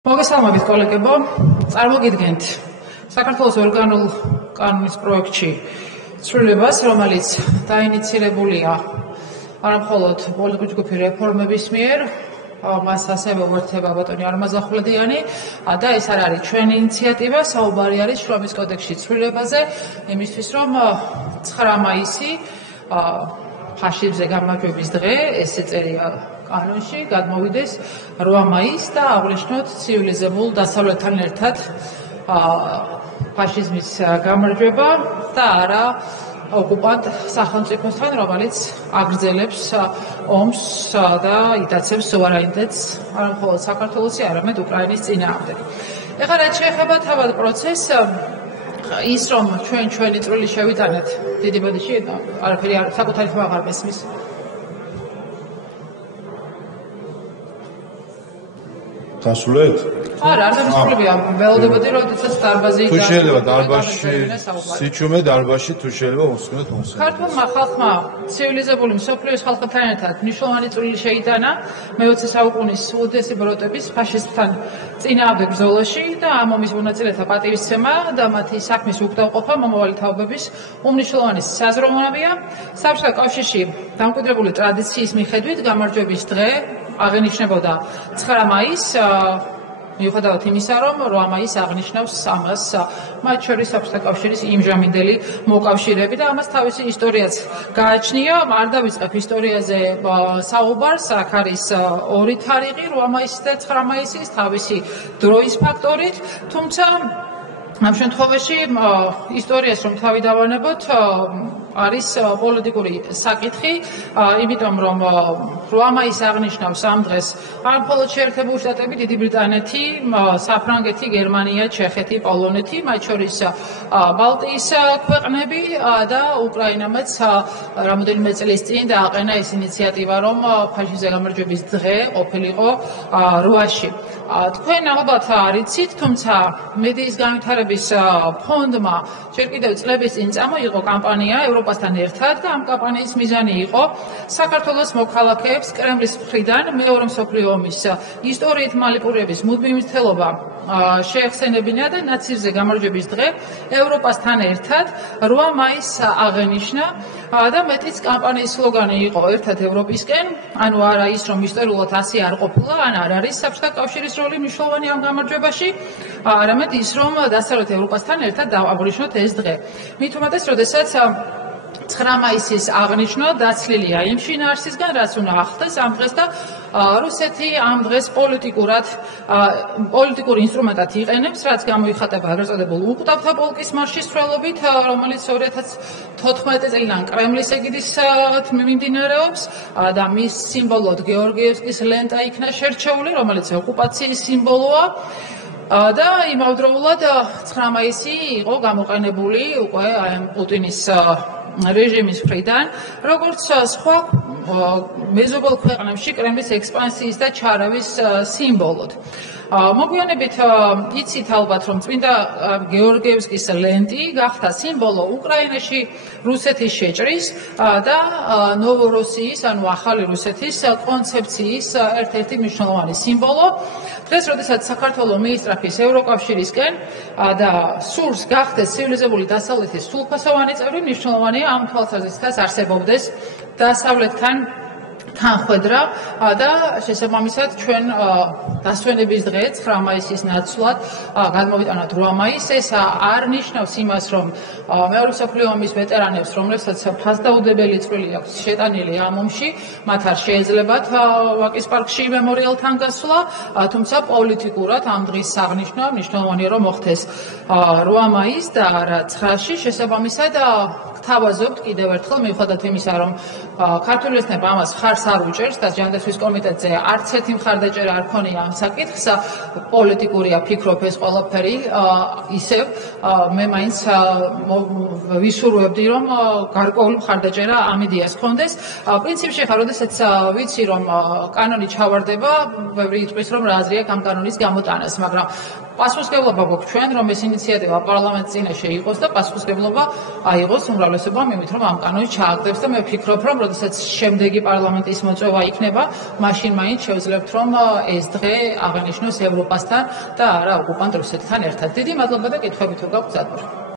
მოგესალმებით კოლეგებო, წარმოგიდგენთ საქართველოს ორგანულ კანონის პროექტში ცვლილებას, რომელიც დაინიცირებულია არამხოლოდ პოლიტიკური ჯგუფი რეფორმების მიერ, მას ასევე უერთდება ბატონი არმაზახვლედიანი და ეს არ არის ჩვენი ინიციატივა, საუბარი არის შრომის კოდექსში ცვლილებაზე, იმისთვის რომ 9 მაისი ფაშიზმზე გამარჯვების დღე, ესე წერია კანონში, გადმოვიდეს 8 მაისს და აღნიშნოთ ცივილიზებულ დასავლეთთან ერთად ფაშიზმის გამარჯვება და არა ოკუპანტ სახელმწიფოსთან, რომელიც აგრძელებს ომს და იტაცებს სუვერენიტეტს არა მხოლოდ საქართველოსი, არამედ უკრაინის წინააღმდეგ. ეხლა რაც შეეხება თავად პროცესს, ის რომ ჩვენი წვლილი შევიტანეთ დიდი ბოდიში, არაფერი არ საკუთარი ხმა აღარ მესმის. დასრულეთ? არა, არ დასრულებია. ველოდებოდი, როდესაც დარბაზი თუ შეიძლება დარბაზში, სიჩუმე დარბაზში თუ შეიძლება უსმენთ მოსწონს. ქართულმა ხალხმა ცივილიზებული მსოფლიოს ხალხთან ერთად მნიშვნელოვანი წვლილი შეიტანა მე-20 საუკუნის უდიდესი ბროტების ფაშისტთან წინააღმდეგ ბრძოლაში და ამ ომის მონაწილეთა პატივისცემა და მათი საქმის უკდავყოფა მომავალი თაობების უმნიშვნელოვანესი საზრომია. საბჭოთა კავშირში დამკვიდრებული ტრადიციის მიხედვით გამარჯვების დღე აღენიშნებოდა 9 მაისს, მიუხედავად იმისა, რომ 8 მაისს აღნიშნავს ამას მათ შორის საბჭოთა კავშირის იმჟამინდელი მოკავშირეები და ამას თავისი ისტორიაც გააჩნია. არ დავიწყებ ისტორიაზე საუბარს, აქ არის ორი თარიღი, 8 მაისი და 9 მაისი, თავისი დროის ფაქტორით, თუმცა ამ შემთხვევაში ისტორიას რომ თავი დავანებოთ, არის პოლიტიკური საკითხი, იმიტომ რომ 8 მაისს აღნიშნავს ამ დღეს არ მხოლოდ შეერთებული შტატები, დიდი ბრიტანეთი, საფრანგეთი, გერმანია, ჩეხეთი, პოლონეთი, მათ შორის ბალტიის ქვეყნები და უკრაინამაც რამოდენიმე წლის წინ დააყენა ეს ინიციატივა, რომ ფაშიზმზე გამარჯვების დღე ყოფილიყო 8-ში. თქვენ ალბათ არ იცით, თუმცა მედიის განვითარების ფონდმა ჯერ კიდევ წლების წინ წამოიღო კამპანია ევროპასთან ერთად და ამ კამპანიის მიზანი იყო საქართველოს მოქალაქეებს კრემლის მხრიდან მეორე მსოფლიო ომის ისტორიით მანიპულირების მუდმივი მცდელობა შეეხსენებინა და ნაციზმზე გამარჯვების დღე ევროპასთან ერთად 8 მაისს აღენიშნა და მეტიც კამპანიის სლოგანი იყო ერთად ევროპისკენ, ანუ არა ის რომ ისტორიულად ასე არ ყოფილა, ან არ არის საბჭოთა კავშირის როლი მნიშვნელოვანი ამ გამარჯვებაში, არამედ ის რომ დასავლეთ ევროპასთან ერთად დავაბრუნოთ ეს დღე. მით უმეტეს, როდესაც 9 მაისის აღნიშვნა დაცლილია იმ შინაარსისგან, რაც უნდა ახდეს ამ დღეს და რუსეთი ამ დღეს პოლიტიკურ ინსტრუმენტად იყენებს, რაც გამოიხატება ეგრეთ წოდებულ უკტავთა პოლკის მარშის მსვლელობით, რომელიც 2014 წლიდან კრემლის ეგიდით მიმდინარეობს და მის სიმბოლოდ გეორგიევსკის ლენტა იქნა შერჩეული, რომელიც ოკუპაციის სიმბოლოა. და იმავდროულად 9 მაისი იყო გამოყენებული უკვე პუტინის რეჟიმის მხრიდან, როგორც სხვა მეზობელ ქვეყნებში კრემლის ექსპანსიის და ჩარავის სიმბოლოდ. მოგვიანებით იცით ალბათ, რომ წმინდა გეორგიევსკის ლენტი გახდა სიმბოლო უკრაინაში რუსეთის შეჭრის და ნოვოროსიის, ანუ ახალი რუსეთის კონცეფციის ერთ-ერთი მნიშვნელოვანი სიმბოლო. დღეს, როდესაც საქართველო მიისწრაფის ევროკავშირისკენ და სურს გახდეს ცივილიზებული დასავლეთის სრულფასოვანი წევრი, მნიშვნელოვანია ამ თვალსაზრისითაც არსებობდეს დასავლეთთან თანხვედრა და შესაბამისად ჩვენ დასვენების დღე 9 მაისის ნაცვლად გადმოვიტანოთ 8 მაისს. ეს არ ნიშნავს იმას, რომ მეორე მსოფლიო ომის ვეტერანებს, რომლებსაც ფასდაუდებელი წვლილი აქვს შეტანილი ამ ომში, მათ არ შეეძლებათ ვაკის პარკში მემორიალთან გასვლა, თუმცა პოლიტიკურად ამ დღის აღნიშვნა მნიშვნელოვანია რომ მოხდეს 8 მაისს და არა 9-ში. შესაბამისად გთავაზობთ კიდევ ერთხელ, მიუხედავად იმისა, რომ ქართული ეთნობა ამას მხარს არ უჭერს და ჯანდაცვის კომიტეტზე არც ერთი მხარდაჭერა არ ქონია ამ საკითხს, პოლიტიკურია ფიქრობ ეს ყველაფერი, ისევ მე მაინც ვისურვებდი, რომ გარკვეული მხარდაჭერა ამ იდეას ქონდეს. პრინციპში ხა, როდესაც ვიცი, რომ კანონი ჩავარდება, ბევრი იტყვის, რომ რა აზრი აქვს ამ კანონის გამოტანას, მაგრამ პასუხისმგებლობა გვაქვს ჩვენ, რომ ეს ინიციატივა პარლამენტის წინაშე იყოს და პასუხისმგებლობა აიღოს უმრავლესობამ იმით, რომ ამ კანონს ჩააგდებს და მე ვფიქრობ, რომ როდესაც შემდეგი პარლამენტის მოწვევა იქნება, მაშინ მაინც შევძლებთ, რომ ეს დღე აღენიშნოს ევროპასთან და არა ოკუპანტ რუსეთთან ერთად. დიდი მადლობა და კითხვები თუ გაქვთ,